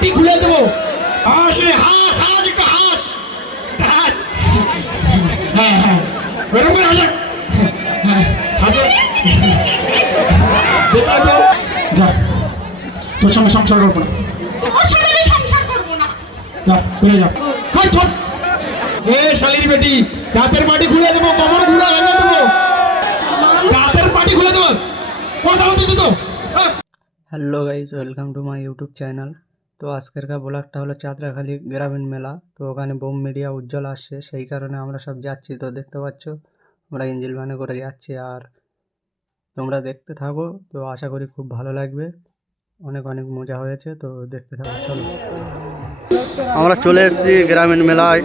পাটি খুলে দেবো। হাস রে হাস, হাস একটু হাস, হাস। হ্যাঁ হ্যাঁ এরকম করে হাসে, হাসে। যা, তোর সঙ্গে সংসার করবো না। তোর সাথে আমি সংসার করবো না। যা বেড়ে যা। এ শালির বেটি, দাঁতের পাটি খুলে দেবো, কোমর গুঁড়া ভেঙে দেবো, দাঁতের পাটি খুলে দেবো। কথা বলছিস তো? Hello guys, welcome to my YouTube channel. তো আজকেরকার ব্লগটা হলো চাঁদরাখালি গ্রামীণ মেলা। তো ওখানে বোম মিডিয়া উজ্জ্বল আসছে, সেই কারণে আমরা সব যাচ্ছি। তো দেখতে পাচ্ছ আমরা ইঞ্জিল ভ্যানে করে যাচ্ছি, আর তোমরা দেখতে থাকো। তো আশা করি খুব ভালো লাগবে, অনেক অনেক মজা হয়েছে। তো দেখতে থাকো, চলো। আমরা চলে এসেছি গ্রামীণ মেলায়,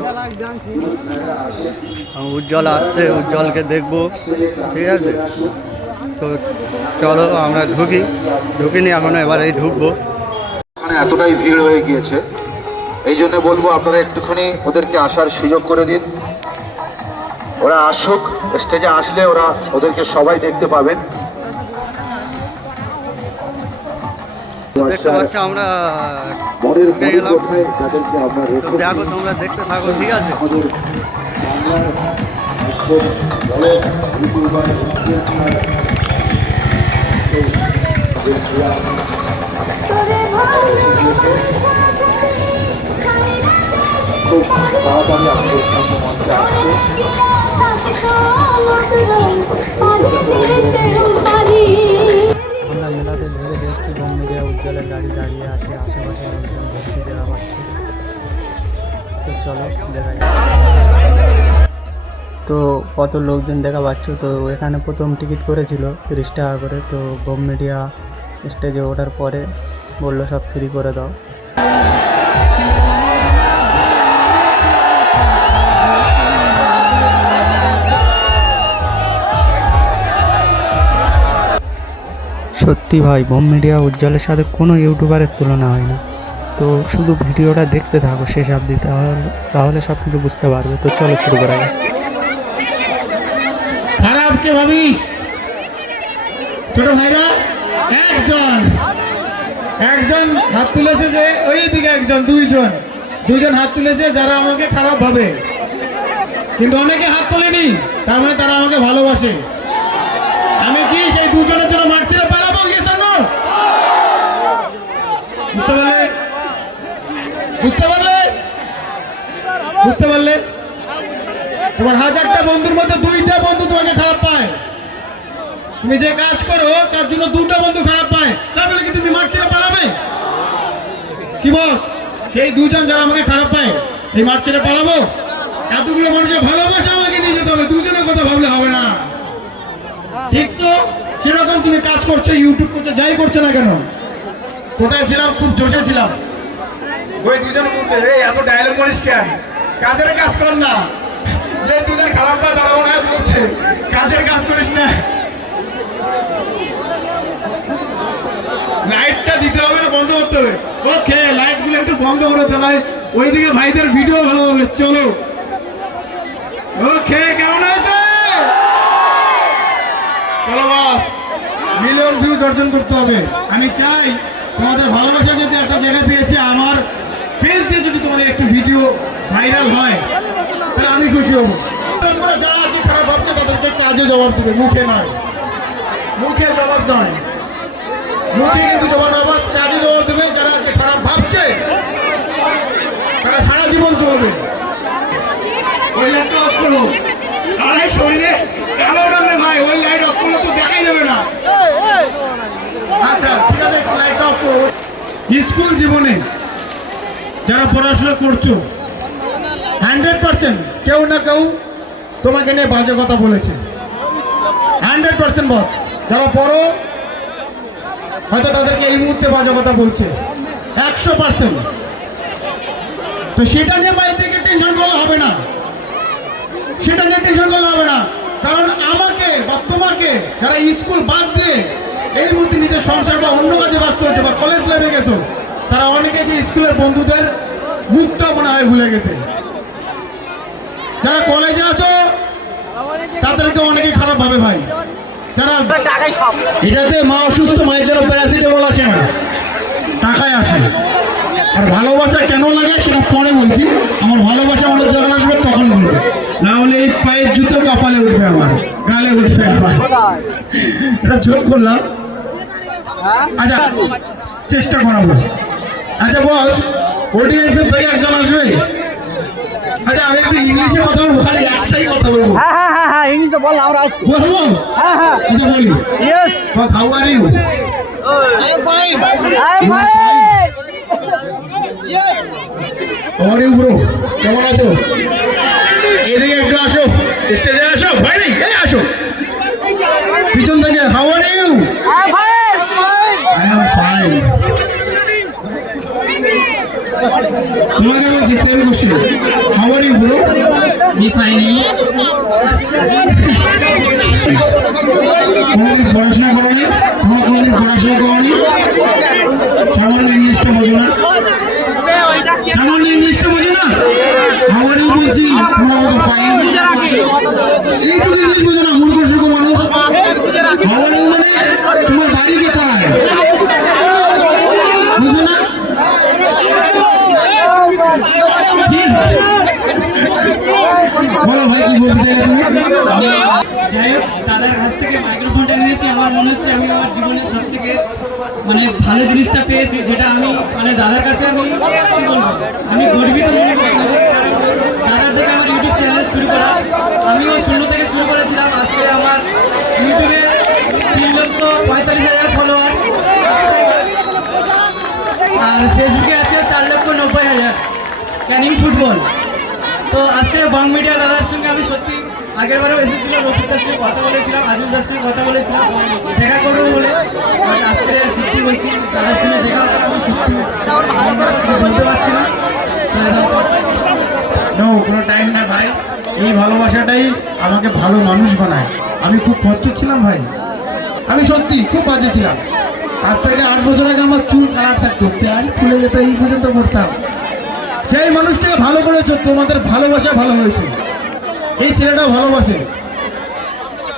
উজ্জ্বল আসছে, উজ্জ্বলকে দেখবো, ঠিক আছে? তো চলো আমরা ঢুকিনি এখনো, এবারেই ঢুকবো। ওখানে এতটাই ভিড় হয়ে গিয়েছে, এই জন্য বলবো আপনারা একটুখানি ওদেরকে আসার সুযোগ করে দিন। ওরা আসুক, স্টেজে আসলে ওদেরকে সবাই দেখতে পাবেন। দেখতে পাচ্ছ আমরা ঢুকে গেলাম। দেখো তোমরা দেখতে থাকো, ঠিক আছে? খুব তাড়াতাড়ি আমাদের সামনে মঞ্চে আসছে। আমরা মেলাতে ঘুরে দেখছি বোম মিডিয়া উজ্জ্বলের গাড়ি দাঁড়িয়ে আছে, আশেপাশে লোকজন ঘুরতে দেখা পাচ্ছে। তো চলো দেখা যাক। তো কত লোকজন দেখা পাচ্ছ। তো এখানে প্রথম টিকিট করেছিল 30 টাকা করে। তো বোম মিডিয়া স্টেজে ওঠার পরে বললো সব ফ্রি করে দাও। সত্যি ভাই, বোম মিডিয়া উজ্জ্বলের সাথে কোনো ইউটিউবারের তুলনা হয় না। তো শুধু ভিডিওটা দেখতে থাকো শেষ অবধি, তাহলে সব কিছু বুঝতে পারবে। তো চলো শুরু করা যাক। খারাপ কে ভাবিস ছোট ভাইরা? একজন হাত তুলেছে, যে ওই দিকে একজন, দুইজন হাত তুলেছে যারা আমাকে খারাপ ভাবে, কিন্তু অনেকে হাত তোলেনি, তার মানে তারা আমাকে ভালোবাসে। আমি কি সেই দুজনের জন্য মাঠ ছেড়ে পালাবো? বুঝতে পারলে? তোমার 1000টা বন্ধুর মধ্যে 2টা বন্ধু তোমাকে খারাপ পায়। তুমি যে কাজ করো তার জন্য 2টা বন্ধু খারাপ পায়, তা বলে কি তুমি মাঠ ছেড়ে পালাবে? কি বস, সেই দুজন যারা আমাকে খারাপ পায়, এই মাঠ ছেড়ে পালাবো? এতগুলো মানুষের ভালোবাসা আমাকে নিয়ে যেতে হবে, দুজনের কথা ভাবলে হবে না, ঠিক তো? সেরকম তুমি কাজ করছো, ইউটিউব করছো, যাই করছো না কেন। কোথায় ছিলাম? খুব জোশে ছিলাম। ওই দুজন বলছে, এই এত ডায়লগ করিস কেন? কাজের কাজ কর না। যে দুজন খারাপ পায় তারা মনে হয় বলছে কাজের কাজ করিস না। লাইটটা দিতে হবে না, বন্ধ করতে হবে। ওকে, লাইট গুলো একটু বন্ধ করে দিতে হয়। ওইদিকে ভাইদের ভিডিও ভালো হবে, চলো। ওকে, কেমন আছে? চলো বস, মিলিয়ন ভিউজ অর্জন করতে হবে। আমি চাই তোমাদের ভালোবাসা যদি একটা জায়গায় পেয়েছে, আমার ফেস দিয়ে যদি তোমাদের একটু ভিডিও ভাইরাল হয়, তাহলে আমি খুশি হবো। যারা আজকে খারাপ ভাবছে তাদেরকে কাজে জবাব দেবে, মুখে নয়। মুখে জবাব নয়, মুখে কিন্তু জবাব নয়, কাজে জবাব দেবে। যারা আজকে খারাপ ভাবছে তারা সারা জীবন চলবে। ওই লাইটটা অফ করবো। আরে শরীরে কালো রঙে ভাই, ওই লাইট অফ করলে তো দেখাই যাবে না। আচ্ছা ঠিক আছে, লাইটটা অফ করবো। স্কুল জীবনে যারা পড়াশোনা করছো, 100% কেউ না কেউ তোমাকে নিয়ে বাজে কথা বলেছে। 100% বস, যারা পড়ো হয়তো তাদেরকে এই মুহূর্তে বাজে কথা বলছে, 100%। তো সেটা নিয়ে বাড়ি থেকে টেনশন করলে হবে না, সেটা নিয়ে টেনশন করলে হবে না। কারণ আমাকে বা তোমাকে যারা স্কুল বাদ দিয়ে এই মুহূর্তে নিজের সংসার বা অন্য কাজে ব্যস্ত হচ্ছে বা কলেজ লাইফে গেছো, তারা অনেকে সেই স্কুলের বন্ধুদের মুখটা মনে হয় ভুলে গেছে। যারা কলেজে আছো তাদেরকে অনেকে খারাপ ভাবে ভাই। যারা এটাতে মা অসুস্থ, মায়ের জন্য প্যারাসিটামল আসে না, টাকায় আসে। আর ভালোবাসা কেন লাগে সেটা পরে বলছি। আমার ভালোবাসা মনে যখন আসবে তখন বলবো, না হলে এই পায়ের জুতো কপালে উঠবে, আমার গালে উঠবে আমার। এটা জোর করলাম। আচ্ছা চেষ্টা করাবো। আচ্ছা বস, অডিয়েন্সের থেকে একজন আসবে। আচ্ছা আমি একটু ইংলিশে কথা বলবো, খালি একটাই কথা বলবো। হ্যাঁ ইংলিশ তো বল, আমরা আসবো। বলবো? হ্যাঁ আচ্ছা বলি। Yes boss, how are you? আমার ব্রো, কেমন আছো? এদিকে একটু আসো, স্টেজে আসো। ভাই নেই, এই আসো পিছন থেকে। How are you? I am fine. তোমাকে বলছি same question, how are you bro? Me fine. কোনোদিন পড়াশোনা করো নি? তোমরা কোনোদিন পড়াশোনা করো নি? সামান্য ইংলিশটা বোঝো না? সামান্য ইংলিশটা বোঝো না? হাউ আর ইউ বলছি, তোমরা বলছো ফাইন। এইটুকু ইংলিশ বোঝো না, মূর্খ সূর্খ মানুষ। হাউ আর ইউ মানে তোমার বাড়ি কোথায় বুঝো না? বলো ভাই, কি বলতে চাইলে তুমি? যাই হোক, দাদার কাছ থেকে মাইক্রোফোনটা নিয়েছি। আমার মনে হচ্ছে আমি আমার জীবনের সবথেকে ভালো জিনিসটা পেয়েছি, যেটা আমি দাদার কাছে আমি কি বলবো, আমি গর্বিত মনে করি। কারণ দাদার থেকে আমার ইউটিউব চ্যানেল শুরু করা, আমিও 0 থেকে শুরু করেছিলাম। আজকে আমার ইউটিউবে 3,45,000 ফলোয়ার, আর ফেসবুকে আছে 4,90,000 ক্যানিং ফুটবল। তো আজকে বং মিডিয়া দাদার সঙ্গে আমি সত্যি আগেরবারেও এসেছিল, রফিকদার সঙ্গে কথা বলেছিলাম, আজুলদার সঙ্গে কথা বলেছিলাম দেখা করবো বলে। আজকে সত্যি বলছি, দাদার সঙ্গে দেখা করে আমি সত্যি কিছু বলতে পারছি না। নো, কোনো টাইম না ভাই। এই ভালোবাসাটাই আমাকে ভালো মানুষ বানায়। আমি খুব কষ্ট ছিলাম ভাই, আমি সত্যি খুব বাজে ছিলাম। আজ থেকে 8 বছর আগে আমার চুল কালার থাকতো, প্যান্ট খুলে যেত, এই পর্যন্ত করতাম। সেই মানুষটাকে ভালো করেছো, তোমাদের ভালোবাসা ভালো হয়েছে। এই ছেলেটা ভালোবাসে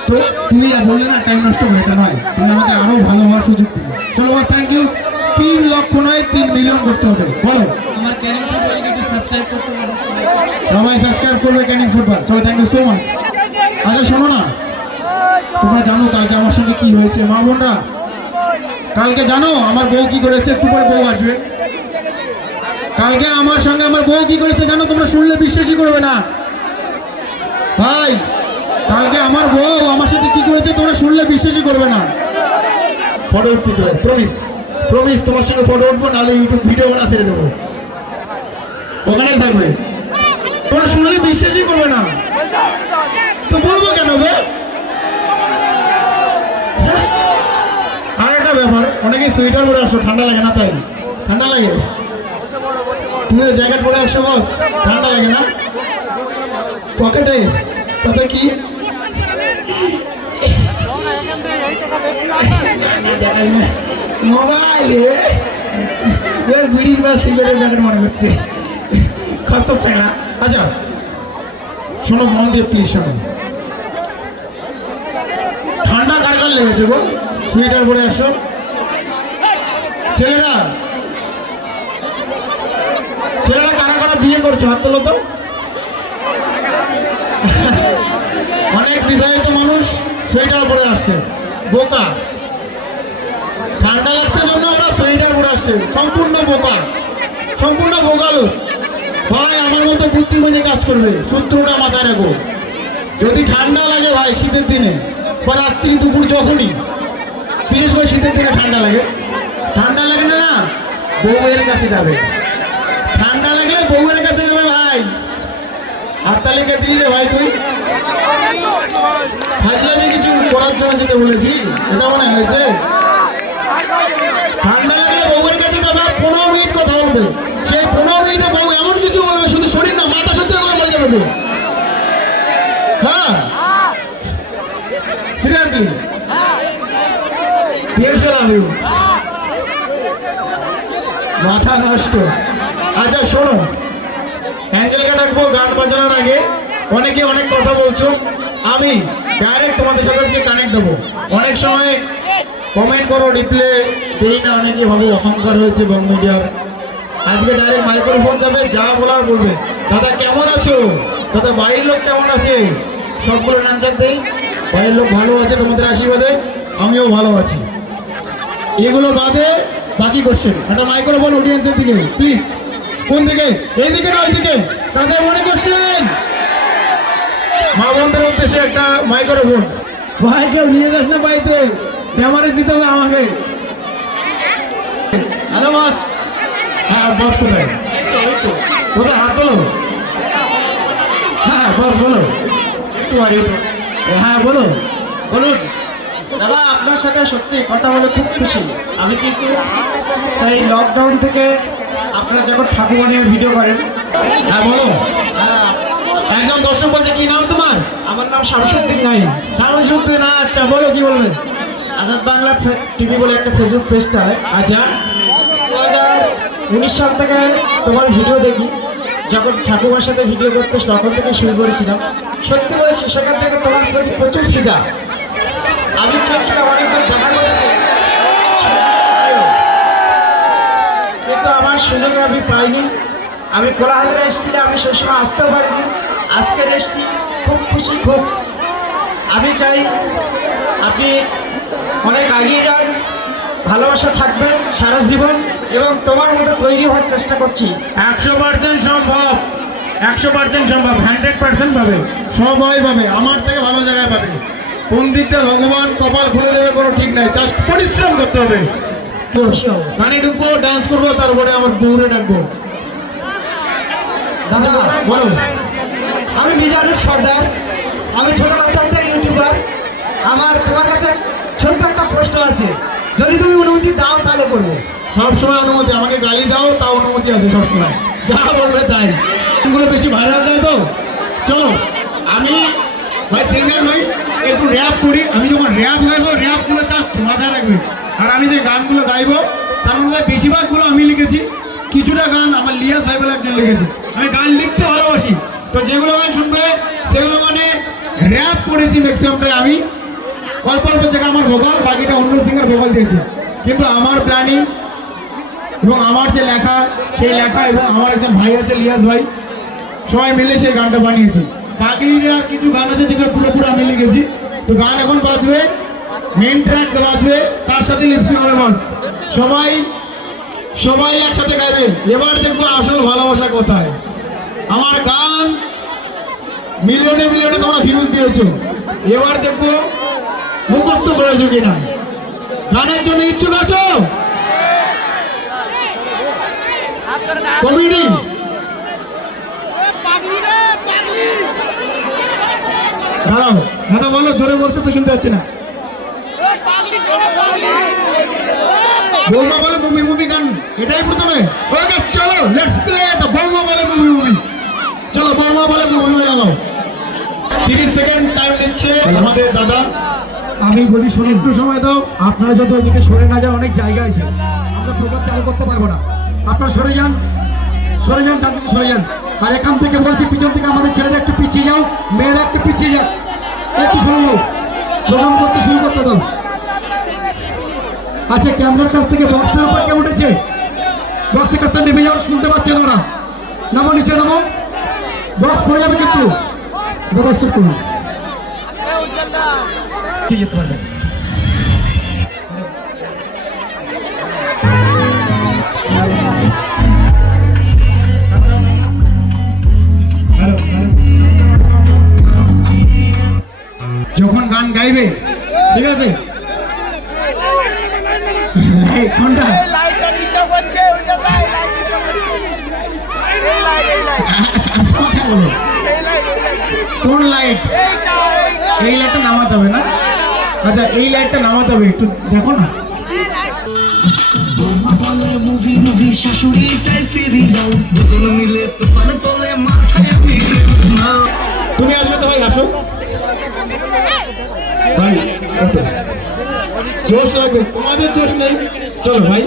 তো, তুমি বললে না টাইম নষ্ট করে, এটা নয়। তুমি আমাকে আরো ভালো হওয়ার সুযোগ দিলে। চলো বস, থ্যাংক ইউ। 3 লক্ষ নয়, 3 মিলিয়ন করতে হবে। বলো, আমার ক্যানিং ফুটবলকে একটু সাবস্ক্রাইব করতে পারো। সবাই সাবস্ক্রাইব করবে ক্যানিং ফুটবল। চলো, থ্যাংক ইউ সো মাচ। আচ্ছা শোনো না, তোমরা জানো কালকে আমার সঙ্গে কি হয়েছে? মা বোনরা, কালকে জানো আমার বউ কি করেছে? একটু পরে বউ আসবে। কালকে আমার সঙ্গে আমার বউ কি করেছে জানো? তোমরা শুনলে বিশ্বাসই করবে না ভাই। কালকে আমার বউ আমার সাথে কি করেছে তোমরা শুনলে বিশ্বাসই করবে না। ফটো উঠতেছে ভাই, প্রমিস প্রমিস, তোমার সঙ্গে ফটো উঠবো, নাহলে ইউটিউব ভিডিও করা ছেড়ে দেবো, ওখানেই থাকবে। তোমরা শুনলে বিশ্বাসই করবে না, তো বলবো কেন বে? আর একটা ব্যাপার, অনেকে সোয়েটার পরে আসো, ঠান্ডা লাগে না? তাই ঠান্ডা লাগে? তুমি জ্যাকেট পরে আসো বস, ঠান্ডা লাগে না? পকেটে কত কি মোবাইলে বিড়ির বা সিগারেটের প্যাকেট মনে করছে, খরচ হচ্ছে না। আচ্ছা শোনো মন দিয়ে, প্লিজ শোনো। ঠান্ডা কার কার লেগেছে গো? সোয়েটার পরে আসো ছেলেরা। ছেলেরা কারা কারা বিয়ে করছো হাত তোলো তো। অনেক বিবাহিত মানুষ সোয়েটার পরে আসছে, বোকা। ঠান্ডা লাগছে জন্য ওরা সোয়েটার পরে আসছে, সম্পূর্ণ বোকা, সম্পূর্ণ বোকা লোক ভাই। আমার মতো বুদ্ধিমানী কাজ করবে, সূত্রটা মাথায় রাখো। যদি ঠান্ডা লাগে ভাই শীতের দিনে বা রাত্রি দুপুর যখনই, বিশেষ করে শীতের দিনে ঠান্ডা লাগে, ঠান্ডা লাগে না না, বউয়ের কাছে যাবে। ঠান্ডা লাগলে বউয়ের কাছে যাবে ভাই। হাততালিকে দিলি রে ভাই, তুই ফাজলামি কিছু করার জন্য যেতে বলেছি, এটা মনে হয়েছে। ঠান্ডা লাগলে বউয়ের কাছে যাবে, 15 মিনিট কথা বলবে। সেই 15 মিনিটে বউ এমন কিছু বলবে, শুধু শরীর না মাথা সত্যি গরম হয়ে যাবে। হ্যাঁ সিরিয়াসলি, মাথা নষ্ট। আচ্ছা শোনো, অ্যাঞ্জেলকে ডাকবো গান বাজানোর আগে। অনেকে অনেক কথা বলছো, আমি ডাইরেক্ট তোমাদের সাথে আজকে কানেক্ট দেবো। অনেক সময় কমেন্ট করো, রিপ্লে দেই না, অনেকে ভাবো অহংকার হয়েছে বং মিডিয়ার। আজকে ডাইরেক্ট মাইক্রোফোন যাবে, যা বলার বলবে। দাদা কেমন আছো? দাদা বাড়ির লোক কেমন আছে? সবগুলো অ্যান্সার দেই। বাড়ির লোক ভালো আছে তোমাদের আশীর্বাদে, আমিও ভালো আছি। এগুলো বাদে বাকি কোশ্চেন। একটা মাইক্রোফোন অডিয়েন্সের দিকে প্লিজ। কোন দিকে? এই দিকে না ওই দিকে? তাদের মনে কোশ্চেন। মা বোনদের উদ্দেশ্যে একটা মাইক্রোফোন। ভাই কেউ নিয়ে যাস না বাড়িতে, ক্যামেরা দিতে হবে আমাকে। Hello boss. হ্যাঁ বস কোথায়? কোথায় হাত তোলো। হ্যাঁ বস বলো। হ্যাঁ বলো। বলুন দাদা, আপনার সাথে সত্যি কথা বলে খুব খুশি। আমি কিন্তু সেই লকডাউন থেকে আপনারা যখন ঠাকুমা নিয়ে ভিডিও করেন। হ্যাঁ বলো। একজন দর্শক বলছে কি নাম তোমার? আমার নাম শামসুদ্দিন নাইম। শামসুদ্দিন। আচ্ছা বলো কি বলবে? আজাদ বাংলা টিভি বলে একটা ফেসবুক পেজ চায়। আচ্ছা 2019 সাল থেকে তোমার ভিডিও দেখি। যখন ঠাকুমার সাথে ভিডিও করতে তখন থেকে শুরু করেছিলাম। সত্যি বলছি সেখান থেকে তোমার প্রতি প্রচুর ফিদা। আমি চেয়েছিলাম অনেকবার দেখা করতে, কিন্তু আমার সুযোগ আমি পাইনি। আমি কোলাহাজারে এসেছিলাম, আমি সেই সময় আসতেও পারিনি। আজকে এসেছি, খুব খুশি খুব। আমি চাই আপনি অনেক এগিয়ে যান, ভালোবাসা থাকবে সারা জীবন, এবং তোমার মতো তৈরি হওয়ার চেষ্টা করছি। 100% সম্ভব, 100% সম্ভব, 100% পাবে, সবাই পাবে, আমার থেকে ভালো জায়গায় পাবে। কোন দিকটা ভগবান কপাল খুলে দেবে কোনো ঠিক নাই, জাস্ট পরিশ্রম করতে হবে। গানে ঢুকবো, ডান্স করবো, তারপরে আমার বউরে ডাকবো। দাদা বলো। আমি মিজানুর সর্দার, আমি ছোটখাটো একটা ইউটিউবার। আমার তোমার কাছে ছোট্ট একটা প্রশ্ন আছে, যদি তুমি অনুমতি দাও তাহলে করবো। সবসময় অনুমতি, আমাকে গালি দাও তাও অনুমতি আছে সবসময়, যা বলবে তাই। গানগুলো বেশি ভাইরাল যায় তো। চলো, আমি ভাই সিঙ্গার নই, একটু র্যাপ করি। আমি যখন র্যাপ গাইবো, র্যাপগুলো জাস্ট মাথায় রাখবে। আর আমি যে গানগুলো গাইবো তার মধ্যে বেশিরভাগগুলো আমি লিখেছি, কিছুটা গান আমার লিয়াস ভাই বলে একজন লিখেছে। আমি গান লিখতে ভালোবাসি, তো যেগুলো গান শুনবে সেগুলো গানে র্যাপ করেছি ম্যাক্সিমামটাই আমি। অল্প অল্প জায়গায় আমার ভোকাল, বাকিটা অন্য সিঙ্গার ভোকাল দিয়েছে। কিন্তু আমার প্ল্যানিং এবং আমার যে লেখা, সেই লেখা, এবং আমার একজন ভাই আছে লিয়াস ভাই, সবাই মিলে সেই গানটা বানিয়েছি। বাকি আর কিছু গান আছে যেগুলো পুরোপুরি আমি লিখেছি। তো গান এখন বাজবে, মেন ট্র্যাক বাজবে, তার সাথে লিপসিং হবে বাস। সবাই সবাই একসাথে গাইবে। এবার দেখবো আসল ভালোবাসা কোথায়। আমার গান মিলিয়নে মিলিয়নে তোমরা ভিউজ দিয়েছো, এবার দেখবো মুখস্থ করেছো কিনা। গানের জন্য ইচ্ছুক আছো? কমেডি দাঁড়াও, দাদা বলো, জোরে বলছো তো শুনতে পাচ্ছি না। বৌমা বলে মুভি মুভি গান, এটাই প্রথমে। ওকে চলো, লেটস প্লে দ্য বৌমা বলে মুভি মুভি। চলো বৌমা বলে মুভি লাগাও। 30 সেকেন্ড টাইম দিচ্ছে আমাদের দাদা। আমি বলি শুনে একটু সময় দাও। আপনারা যত ওইদিকে সরে না যান, অনেক জায়গা আছে, আমরা প্রোগ্রাম চালু করতে পারবো না। আপনারা সরে যান, সরে যান, তার দিকে সরে যান। আর এখান থেকে বলছি, পিছন থেকে আমাদের ছেলেরা একটু পিছিয়ে যাও, মেয়েরা একটু পিছিয়ে যাক, একটু সরে যাও, প্রোগ্রাম করতে শুরু করতে দাও। আচ্ছা, ক্যামেরার কাছ থেকে বক্সের উপর কে উঠেছে? বক্সের কাছ থেকে নেমে যাও, শুনতে পাচ্ছে না ওরা। নামো, নিচে নামো, বক্স পড়ে যাবে কিন্তু। দাদা স্টার্ট করুন। ঠিক যেতে পারবে। যখন গান গাইবে, ঠিক আছে, কোনটা কথা বলো, কোন লাইট? এই লাইটটা নামাতে হবে না? আচ্ছা, এই লাইটটা নামাতে হবে, একটু দেখো না। তুমি আসবে তো ভাই, আসো ভাই, জোশ লাগবে, তোমাদের জোশ নেই। চলো ভাই,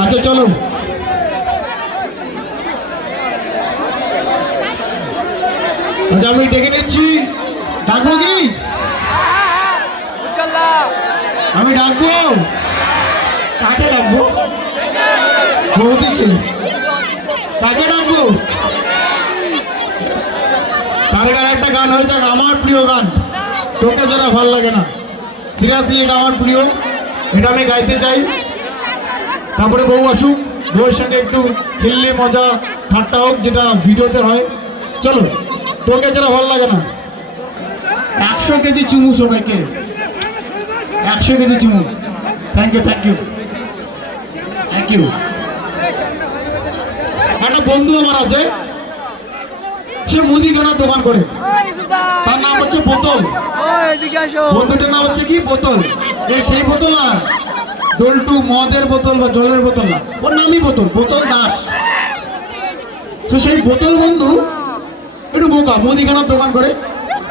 আচ্ছা চলো। আচ্ছা আমি ডেকে নিচ্ছি, ডাকবো কি? আমি ডাকবো, কাকে ডাকবো? বৌদিকে। কাকে ডাকবো? তার গান একটা গান হয়েছে আমার প্রিয় গান, তোকে যারা ভাল লাগে না। সিরিয়াসলি এটা আমার প্রিয়, এটা আমি গাইতে চাই। তারপরে বউ আসুক, বউয়ের সঙ্গে একটু খেললে মজা ঠাট্টা হোক, যেটা ভিডিওতে হয়। চলো, তোকে যারা ভাল লাগে না। 100 কেজি চুমু সবাইকে, 100 কেজি চুমু। Thank you, thank you, thank you. একটা বন্ধু আমার আছে, সে মুদিখানার দোকান করে, তার নাম হচ্ছে বোতল। বন্ধুটার নাম হচ্ছে কি? বোতল। সেই বোতল না, ডোলটু মদের বোতল বা জলের বোতল না, ওর নামই বোতল, বোতল দাস। তো সেই বোতল বন্ধু একটু বোকা, মুদিখানার দোকান করে।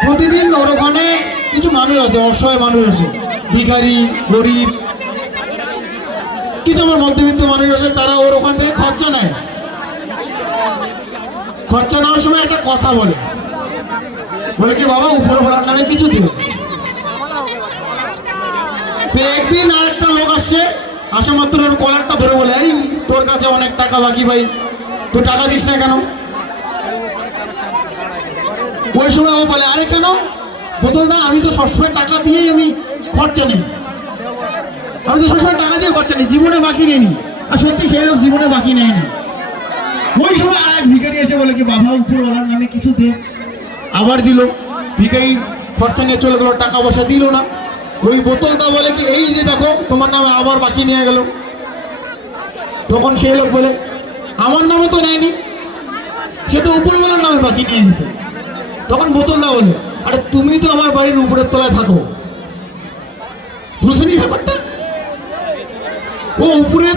প্রতিদিন ওর ওখানে কিছু মানুষ আছে, অসহায় মানুষ আছে, ভিখারি, গরিব, কিছু আমার মধ্যবিত্ত মানুষ আছে, তারা ওর ওখান থেকে খরচা নেয়। খরচা নেওয়ার সময় একটা কথা বলে কি, বাবা উপরে বলার নামে কিছু দিও। তো একদিন আর একটা লোক আসছে, আসা মাত্র ওর কলারটা ধরে বলে, এই তোর কাছে অনেক টাকা বাকি ভাই, তুই টাকা দিস না কেন? ওই সময় ও বলে, আরে কেন বোতল দা, আমি তো সবসময় টাকা দিয়েই আমি খরচা নেই, আমি তো সবসময় টাকা দিয়ে খরচা নেই, জীবনে বাকি নেই। আর সত্যি সেই লোক জীবনে বাকি নেয়নি। ওই সময় আর এক ভিখারি এসে বলে কি, বাবা উপর বলার নামে কিছু দে। আবার দিল, ভিখারি খরচা নিয়ে চলে গেল, টাকা পয়সা দিল না। ওই বোতলটা বলে কি, এই যে দেখো তোমার নামে আবার বাকি নিয়ে গেল। তখন সেই লোক বলে, আমার নামে তো নেয়নি, সে তো উপরওয়ালার নামে বাকি নিয়ে গেছে। তখন বোতলটা বলে, আরে তুমি তো আমার বাড়ির উপরের তলায় থাকো, বুঝনি ব্যাপারটা? ও উপরে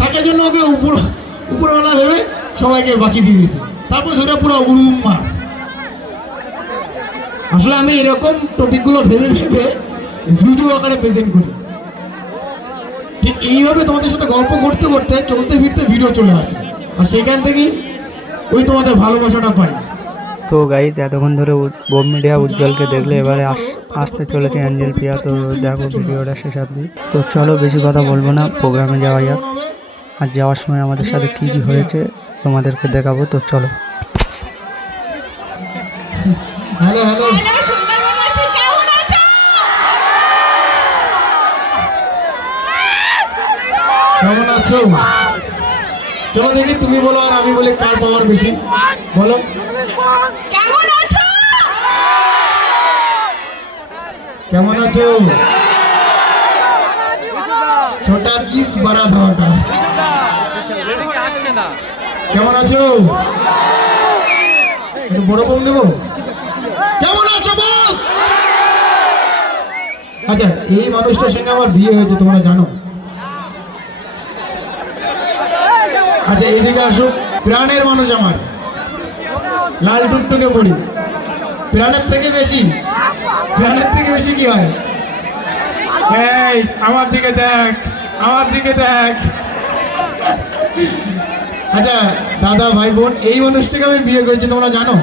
থাকার জন্য ওকে উপরওয়ালা ভেবে সবাইকে বাকি দিয়ে দিয়েছে। তারপর ধরে পুরো উড়ুম্মা। আসলে আমি এরকম টপিকগুলো ভেবে ভেবে ভিডিও আকারে প্রেজেন্ট করি। ঠিক এইভাবে তোমাদের সাথে গল্প করতে করতে চলতে ফিরতে ভিডিও চলে আসে, আর সেখান থেকেই ওই তোমাদের ভালোবাসাটা পাই। তো গাইজ এতক্ষণ ধরে বোম মিডিয়া উজ্জ্বলকে দেখলে, এবারে আসতে চলেছে অ্যাঞ্জেল প্রিয়া। তো দেখো ভিডিওটা শেষ অবধি। তো চলো বেশি কথা বলবো না, প্রোগ্রামে যাওয়া যাক। আর যাওয়ার সময় আমাদের সাথে কী কী হয়েছে তোমাদেরকে দেখাবো। তো চলো। হ্যালো হ্যালো, হ্যালো সুন্দরবনবাসী, কেমন আছো? কেমন আছো? চলো দেখি, তুমি বলো আর আমি বলি কার পাওয়ার বেশি, বলো। কেমন আছো? কেমন আছো? ছোটা চিজ বড়া ধাওয়াটা। কেমন আছো? একটু বড় বল দেবো। কেমন আছো বস? আচ্ছা, এই মানুষটার সঙ্গে আমার বিয়ে হয়েছে, তোমরা জানো? আচ্ছা, এইদিকে আসো। প্রাণের মানুষ আমার, লাল টুকটুকে পড়ি। প্রাণের থেকে বেশি কি হয়? এই আমার দিকে দেখ, আমার দিকে দেখ। আচ্ছা দাদা, ভাই, বোন, এই মানুষটাকে আমি বিয়ে করেছি, তোমরা জানো?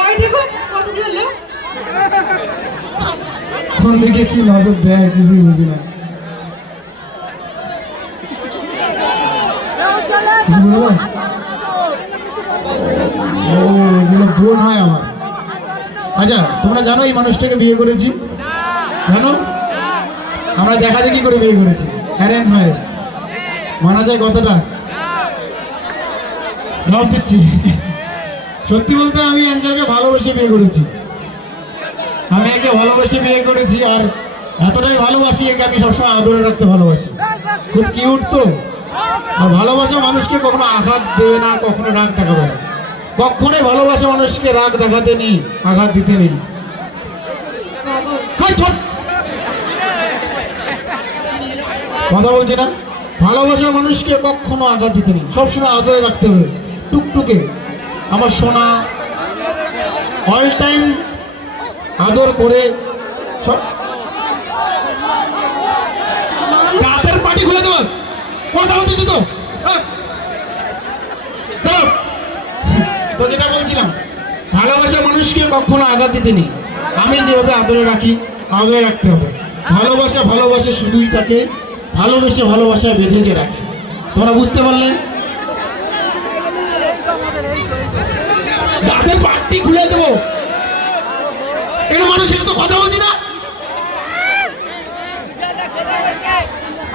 ওই দেখো কতগুলো লোক। কোন দিকে কি নজর দেয় কিছুই বুঝি না। ও, এগুলো বোন হয় আমার। আচ্ছা, তোমরা জানো এই মানুষটাকে বিয়ে করেছি? জানো? আমরা দেখা দেখি করে বিয়ে করেছি, অ্যারেঞ্জ ম্যারেজ। মানা যায় কথাটা? জবাব দিচ্ছি। সত্যি বলতে আমি অ্যাঞ্জেলকে ভালোবেসে বিয়ে করেছি। আমি একে ভালোবেসে বিয়ে করেছি, আর এতটাই ভালোবাসি একে আমি সবসময় আদরে রাখতে ভালোবাসি। খুব কিউট তো। আর ভালোবাসা মানুষকে কখনো আঘাত দেবে না, কখনো রাগ দেখাবে না। কখনোই ভালোবাসা মানুষকে রাগ দেখাতে নেই, আঘাত দিতে নেই। কথা বলছি না? ভালোবাসা মানুষকে কখনো আঘাত দিতে নেই, সবসময় আদরে রাখতে হবে। টুকটুকে আমার সোনা, অল টাইম আদর করে। গাছের পাটি খুলে দেবো, কথা বলছি তো। তো যেটা বলছিলাম, ভালোবাসা মানুষকে কখনো আঘাত দিতে নেই। আমি যেভাবে আদরে রাখি, আদরে রাখতে হবে। ভালোবাসা ভালোবাসা শুধুই তাকে ভালোবেসে ভালোবাসায় বেঁধে যে রাখে। তোমরা বুঝতে পারলে? দাদের পাট্টি খুলে দেবো। এটা মানুষের সাথে কথা বলছি না।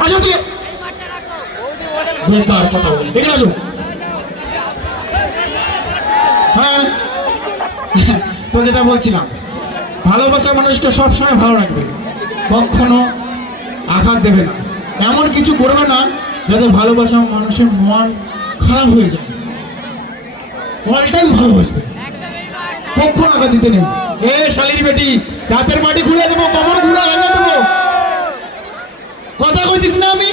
আসো তুই বেকার কথা বলি, এখানে আসো। হ্যাঁ, তো যেটা বলছিলাম, ভালোবাসার মানুষকে সবসময় ভালো রাখবে, কখনো আঘাত দেবে না, এমন কিছু করবে না যাতে ভালোবাসা মানুষের মন খারাপ হয়ে যায়। অল টাইম ভালোবাসবে, কখনো আঘাত দিতে নেই। এ শালির বেটি, দাঁতের মাটি খুলে দেবো, কোমর গুঁড়া ভেঙে দেবো। কথা কইতিস না আমি?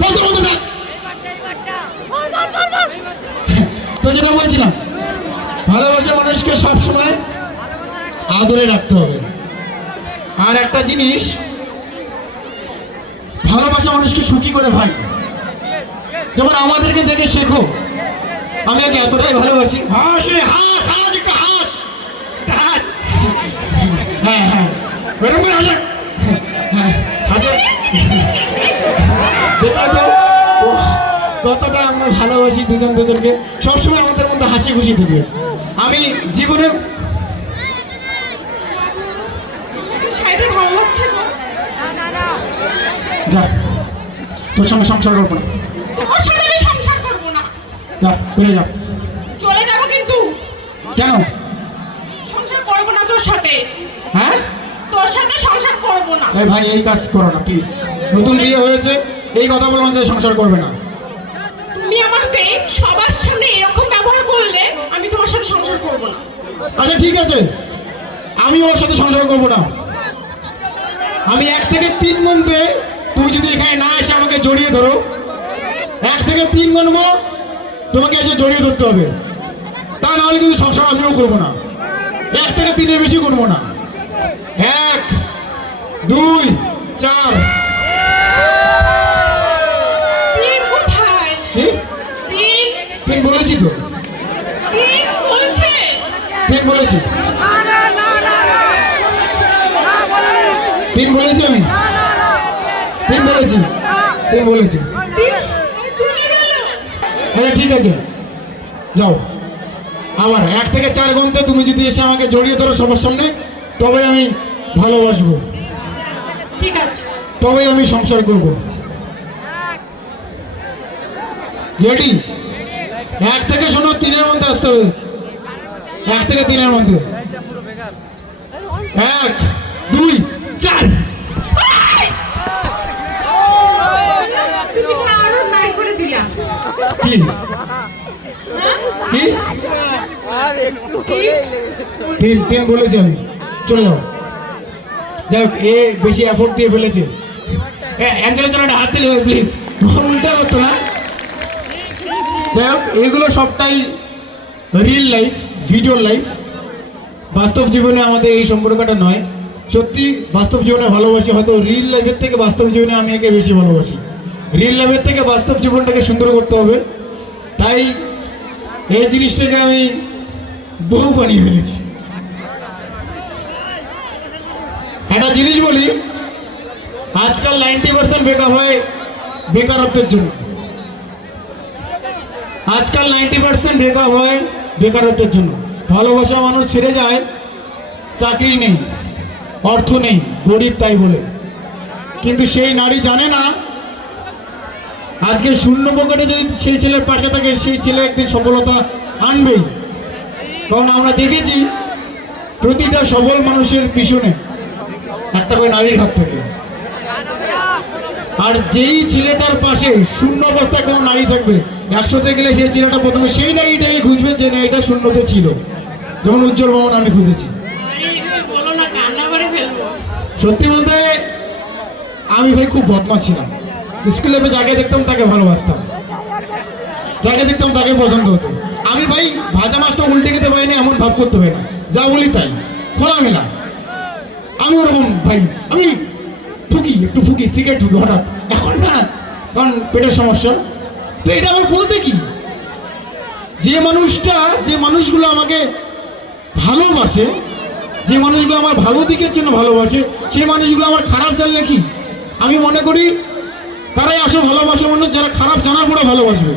কত কত থাক। তো যেটা বলছিলাম, ভালোবাসা মানুষকে সবসময় আদরে রাখতে হবে। আর একটা জিনিস, ভালোবাসা মানুষকে সুখী করে ভাই। যেমন আমাদেরকে দেখে শেখো, আমি ওকে এতটাই ভালোবাসি। হাস রে হাস, হাস একটু হাস, হাস। হ্যাঁ হ্যাঁ, এরকম করে হাসে, হাসে। দেখো তো কতটা আমরা ভালোবাসি দুজন দুজনকে, সবসময় আমাদের মধ্যে হাসি খুশি থাকবে। আমি জীবনে শাড়িটা ভালো লাগছে গো। যা, তোর সঙ্গে সংসার করবো না। তোর সাথে আমি সংসার করবো না। যা, বেরিয়ে যা। চলে যাবো কিন্তু। কেন? সংসার করবো না তোর সাথে। হ্যাঁ, তোর সাথে সংসার করবো না। এই ভাই, এই কাজ করো না প্লিজ। নতুন বিয়ে হয়েছে, এই কথা বলবেন যে সংসার করবে না। তুমি আমাকে সবার সামনে এরকম ব্যবহার করলে আমি তোমার সাথে সংসার করবো না। আচ্ছা ঠিক আছে, আমি ওর সাথে সংসার করবো না। আমি 1 থেকে 3 গুনতে, তুমি যদি এখানে না এসে আমাকে জড়িয়ে ধরো, 1 থেকে 3 গুনবো, তোমাকে এসে জড়িয়ে ধরতে হবে। তা না হলে কিন্তু সংসার আমিও করবো না। 1 থেকে 3-এর বেশি করবো না। 1, 2, 4। তিন কোথায়? কি? তিন 3 বলেছি তো, তিন বলছে। 3 বলেছি। 3 বলেছি আমি, 3 বলেছি, 3 বলেছি। তিন চলে গেল। আচ্ছা ঠিক আছে, যাও। আবার 1 থেকে 4 গুনতে তুমি যদি এসে আমাকে জড়িয়ে ধরো সবার সামনে, তবে আমি ভালোবাসবো, ঠিক আছে। তবেই আমি সংসার করব। রেডি? 1 থেকে শোনো, 3-এর মধ্যে আসতে হবে। 1 থেকে 3-এর মধ্যে। 1, 2, 4। তুমি তো আরো নাই করে দিলাম। কি কি? 3 বলেছি আমি, চলে যাও। যাই হোক, এ বেশি এফোর্ট দিয়ে ফেলেছে। অ্যাঞ্জেলের জন্য একটা হাত দিলে প্লিজ, উল্টা হতো না। যাই হোক, এগুলো সবটাই রিয়েল লাইফ, ভিডিও লাইফ। বাস্তব জীবনে আমাদের এই সম্পর্কটা নয়। সত্যি বাস্তব জীবনে ভালোবাসি, হয়তো রিয়েল লাইফের থেকে বাস্তব জীবনে আমি একে বেশি ভালোবাসি। রিয়েল লাইফের থেকে বাস্তব জীবনটাকে সুন্দর করতে হবে, তাই এই জিনিসটাকে আমি বহু বানিয়ে ফেলেছি। একটা জিনিস বলি, আজকাল 90% ব্রেকআপ হয় বেকারত্বের জন্য। আজকাল 90% ব্রেকআপ হয় বেকারত্বের জন্য। ভালোবাসা মানুষ ছেড়ে যায়, চাকরি নেই, অর্থ নেই, গরিব তাই বলে। কিন্তু সেই নারী জানে না, আজকে শূন্য পকেটে যদি সেই ছেলের পাশে থাকে, সেই ছেলে একদিন সফলতা আনবেই। কারণ আমরা দেখেছি, প্রতিটা সফল মানুষের পিছনে একটা করে নারীর হাত থাকে। আর যেই ছেলেটার পাশে শূন্য অবস্থায় কোনো নারী থাকবে, 100-তে গেলে সেই ছেলেটা প্রথমে সেই নারীটাকে খুঁজবে যে এটা শূন্যতে ছিল। যেমন উজ্জ্বল মামন আমি খুঁজেছি। বলো না, কান্না করে ফেলবো। সত্যি বলতে আমি ভাই খুব বদমাশ ছিলাম। স্কুলে যাকে দেখতাম তাকে ভালোবাসতাম, যাকে দেখতাম তাকে পছন্দ হতো। আমি ভাই ভাজা মাছটা উল্টে খেতে পারি না এমন ভাব করতে পারি না, যা বলি তাই খোলামেলা। আমি ওরকম ভাই, আমি একটু ফুকি, সিগারেট ঢুকি হঠাৎ, এখন না, কারণ পেটের সমস্যা। তো এটা আমার বলতে কি, যে মানুষগুলো আমাকে ভালোবাসে যে মানুষগুলো আমার ভালো দিকের জন্য ভালোবাসে, সেই মানুষগুলো আমার খারাপ জানলে কি? আমি মনে করি তারাই আসলে ভালোবাসে মানুষ যারা খারাপ জানার পরে ভালোবাসবে,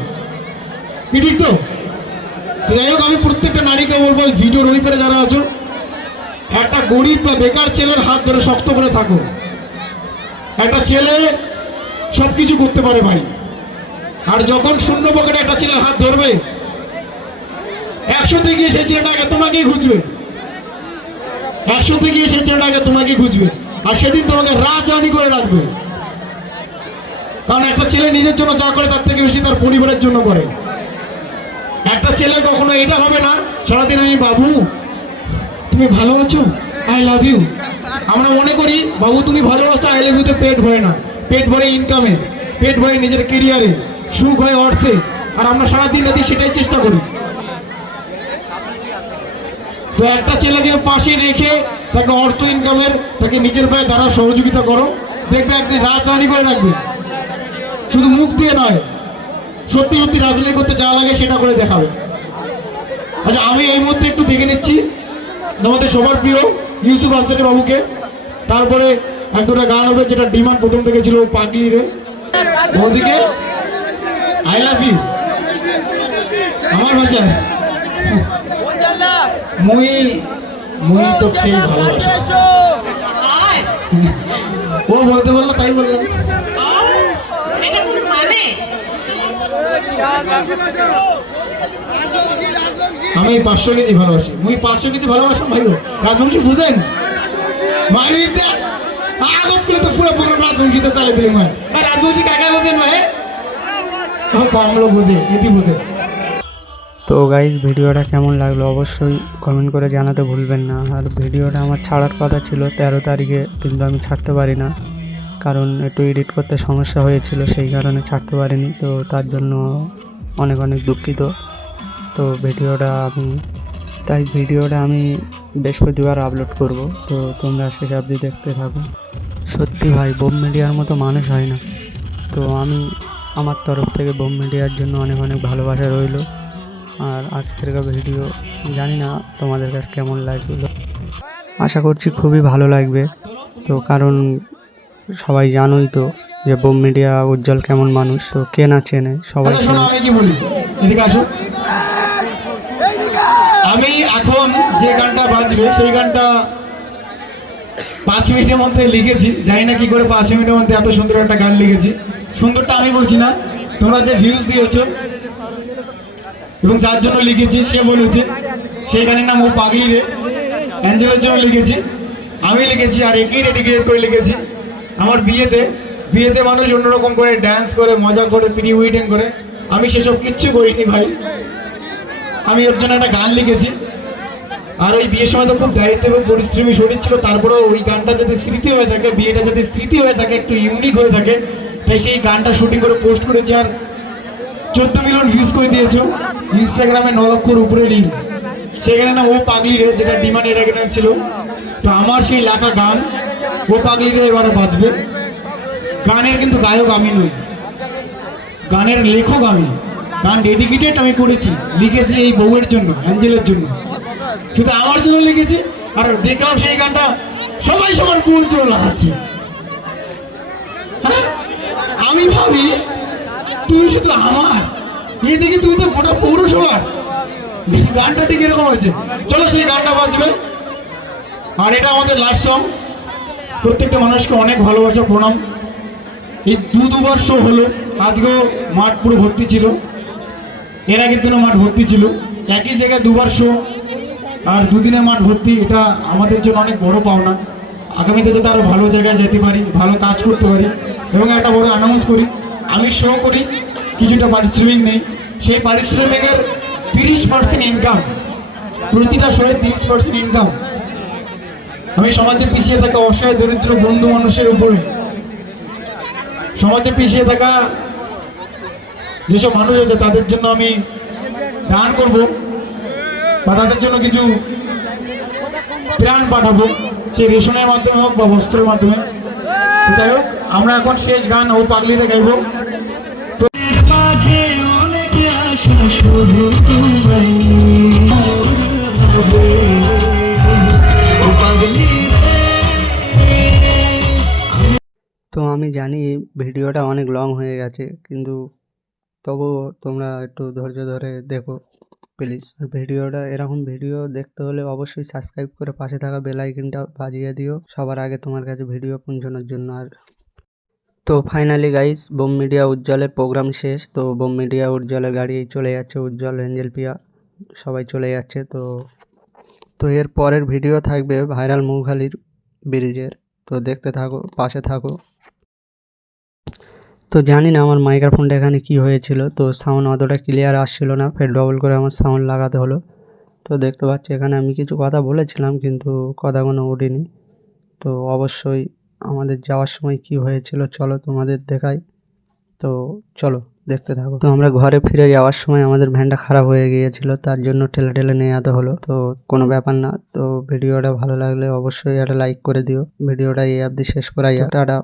কি ঠিক তো? যাই হোক, আমি প্রত্যেকটা নারীকে বলবো, ভিডিওর ওই পারে যারা আছো, একটা গরিব বা বেকার ছেলের হাত ধরে শক্ত করে থাকো। একটা ছেলে সবকিছু করতে পারে ভাই, আর যখন শূন্য পকেটে একটা ছেলের হাত ধরবে, 100তে গিয়ে সেই ছেলেটাকে তোমাকেই খুঁজবে, 100তে গিয়ে সেই ছেলেটাকে তোমাকেই খুঁজবে, আর সেদিন তোমাকে রাজরানি করে রাখবে। কারণ একটা ছেলে নিজের জন্য যা করে তার থেকে বেশি তার পরিবারের জন্য করে। একটা ছেলে কখনো এটা হবে না সারাদিন আমি বাবু তুমি ভালো আছো, আই লাভ ইউ। আমরা মনে করি বাবু তুমি ভালো আছো, আই লাভ ইউ তে পেট ভরে না, পেট ভরে ইনকামে, পেট ভরে নিজের কেরিয়ারে, সুখ হয় অর্থে, আর আমরা সারাদিন রাতে সেটাই চেষ্টা করি। তো একটা ছেলেকে পাশে রেখে তাকে অর্থ ইনকামের, তাকে নিজের পায়ে দ্বারা সহযোগিতা করো, দেখবে একদিন রাজরানি করে রাখবে। শুধু মুখ দিয়ে নয়, সত্যি সত্যি রাজনীতি করতে যা লাগে সেটা করে দেখাবে। আচ্ছা, আমি এই মুহূর্তে একটু দেখে নিচ্ছি আমাদের সবার প্রিয় ইউসুফ আনসারী বাবুকে, তারপরে এক দুটা গান হবে, যেটা ডিমান্ড প্রথম থেকে ছিল পাগলি রে, ওদিকে আই লাভ ইউ আমার ভাষায়, মুই মুই তো সেই ভালোবাসা। ও বলতে বললো তাই বললাম। এটা কোনো মানে? আমি 500 কেজি ভালোবাসি, মুই 500 কেজি ভালোবাসি ভাই। রাজবংশী বুঝেন মারিতে আগত করে তো পুরো পুরো রাজবংশী তো চালিয়ে দিলে ভাই। আর রাজবংশী কাকা বুঝেন ভাই, কম লোক বুঝে, ইতি বুঝে। তো গাইজ ভিডিওটা কেমন লাগলো অবশ্যই কমেন্ট করে জানাতে ভুলবেন না। আর ভিডিওটা আমার ছাড়ার কথা ছিল 13 তারিখে, কিন্তু আমি ছাড়তে পারি না, কারণ একটু এডিট করতে সমস্যা হয়েছিল, সেই কারণে ছাড়তে পারিনি। তো তার জন্য অনেক অনেক দুঃখিত। তো ভিডিওটা আমি বৃহস্পতিবার আপলোড করব, তো তোমরা শেষ অবধি দেখতে থাকো। সত্যি ভাই, বোম মিডিয়ার মতো মানুষ হয় না। তো আমি আমার তরফ থেকে বোম মিডিয়ার জন্য অনেক অনেক ভালোবাসা রইল। আর আজকের ভিডিও জানি না তোমাদের কাছে কেমন লাগলো, আশা করছি খুবই ভালো লাগবে। তো কারণ সবাই জানোই তো যে বোম মিডিয়া উজ্জ্বল কেমন মানুষ, তো কে না চেনে, সবাই আচ্ছা, শোনো, আমি কি বলি, এদিকে আসো। আমি এখন যে গানটা বাজবে সেই গানটা 5 মিনিটের মধ্যে লিখেছি, জানি না কি করে 5 মিনিটের মধ্যে এত সুন্দর একটা গান লিখেছি। সুন্দরটা আমি বলছি না, তোমরা যে ভিউজ দিয়েছো এবং যার জন্য লিখেছি সে বলেছে, সেই গানের নাম ও পাগলি রে, অ্যাঞ্জেলের জন্য লিখেছি, আমি লিখেছি, আর একই ডেডিকেট করে লিখেছি। আমার বিয়েতে মানুষ অন্যরকম করে ড্যান্স করে, মজা করে, প্রি ওয়েডিং করে, আমি সেসব কিচ্ছু করিনি ভাই। আমি ওর জন্য একটা গান লিখেছি, আর ওই বিয়ের সময় তো খুব দায়িত্ব এবং পরিশ্রমী শরীর ছিল, তারপরেও ওই গানটা যাতে স্মৃতি হয়ে থাকে, বিয়েটা যাতে স্মৃতি হয়ে থাকে, একটু ইউনিক হয়ে থাকে, তাই সেই গানটা শুটিং করে পোস্ট করেছি। আর 14 মিলিয়ন ভিউজ করে দিয়েছো, ইনস্টাগ্রামে 9 লক্ষর উপরে রিল, সেখানে না ও পাগলি রে, যেটা ডিমান্ড এর আগে ছিল। তো আমার সেই লেখা গান ও পাগলি রে এবারে বাজবে। গানের কিন্তু গায়ক আমি নই, গানের লেখক আমি, গান ডেডিকেটেড আমি করেছি, লিখেছি এই বউয়ের জন্য, অ্যাঞ্জেলের জন্য, শুধু আমার জন্য লিখেছি। আর দেখলাম সেই গানটা সবাই সবার বউয়ের জন্য লাগাচ্ছে। আমি ভাবি তুমি শুধু আমার, এদিকে তুমি তো গোটা পৌরসভার। গানটা ঠিক এরকম হয়েছে। চলো সেই গানটা বাজবে, আর এটা আমাদের লাস্ট সং। প্রত্যেকটা মানুষকে অনেক ভালোবাসা, প্রণাম। এই দুবার শো হলো, আজকেও মাঠ পুরো ভর্তি ছিল, এর আগের দিনও মাঠ ভর্তি ছিল, একই জায়গায় দুবার শো আর দুদিনে মাঠ ভর্তি। এটা আমাদের জন্য অনেক বড় পাওনা। আগামীতে যাতে আরও ভালো জায়গায় যেতে পারি, ভালো কাজ করতে পারি। এবং একটা বড় অ্যানাউন্স করি, আমি শো করি, কিছুটা পারিশ্রমিক নেই, সেই পারিশ্রমিকের 30% ইনকাম, প্রতিটা শোয়ে 30% ইনকাম আমি সমাজে পিছিয়ে থাকা অসহায় দরিদ্র বন্ধু মানুষের উপরে, সমাজে পিছিয়ে থাকা যেসব মানুষ আছে তাদের জন্য আমি দান করব, বা তাদের জন্য কিছু ত্রাণ পাঠাবো, সেই রেশনের মাধ্যমে হোক বা বস্ত্রের মাধ্যমে। যাই হোক, আমরা এখন শেষ গান ও পাগলিরে গাইব। মাঝে অনেক আশা, শুধু তোমায় তো আমি জানি ভিডিওটা অনেক লং হয়ে গেছে, কিন্তু তবুও তোমরা একটু ধৈর্য ধরে দেখো প্লিজ। ভিডিওটা এরকম ভিডিও দেখতে হলে অবশ্যই সাবস্ক্রাইব করে পাশে থাকা বেল আইকনটা বাজিয়ে দিও সবার আগে তোমার কাছে ভিডিও পৌঁছানোর জন্য। আর তো ফাইনালি গাইস, বোম মিডিয়া উজ্জ্বলের প্রোগ্রাম শেষ। তো বোম মিডিয়া উজ্জ্বলের গাড়ি চলে যাচ্ছে, উজ্জ্বল, এঞ্জেল পিয়া সবাই চলে যাচ্ছে। তো এর পরের ভিডিও থাকবে ভাইরাল মৌখালির ব্রিজের। তো দেখতে থাকো, পাশে থাকো। তো জানি না আমার মাইক্রোফোনটা এখানে কি হয়েছিল, তো সাউন্ড অতটা ক্লিয়ার আসছিল না, ফের ডবল করে আমার সাউন্ড লাগাতে হলো। তো দেখতে পাচ্ছি এখানে আমি কিছু কথা বলেছিলাম কিন্তু কথাগুলো ওঠেনি। তো অবশ্যই আমাদের যাওয়ার সময় কি হয়েছিল চলো তোমাদের দেখাই। তো চলো দেখতে থাকো। তো আমরা ঘরে ফিরে যাওয়ার সময় আমাদের ভ্যানটা খারাপ হয়ে গিয়েছিল, তার জন্য ঠেলে ঠেলে নিয়ে যেতে হলো। তো কোনো ব্যাপার না। তো ভিডিওটা ভালো লাগলে অবশ্যই একটা লাইক করে দিও। ভিডিওটা এই অবধি শেষ করাই, টাটা।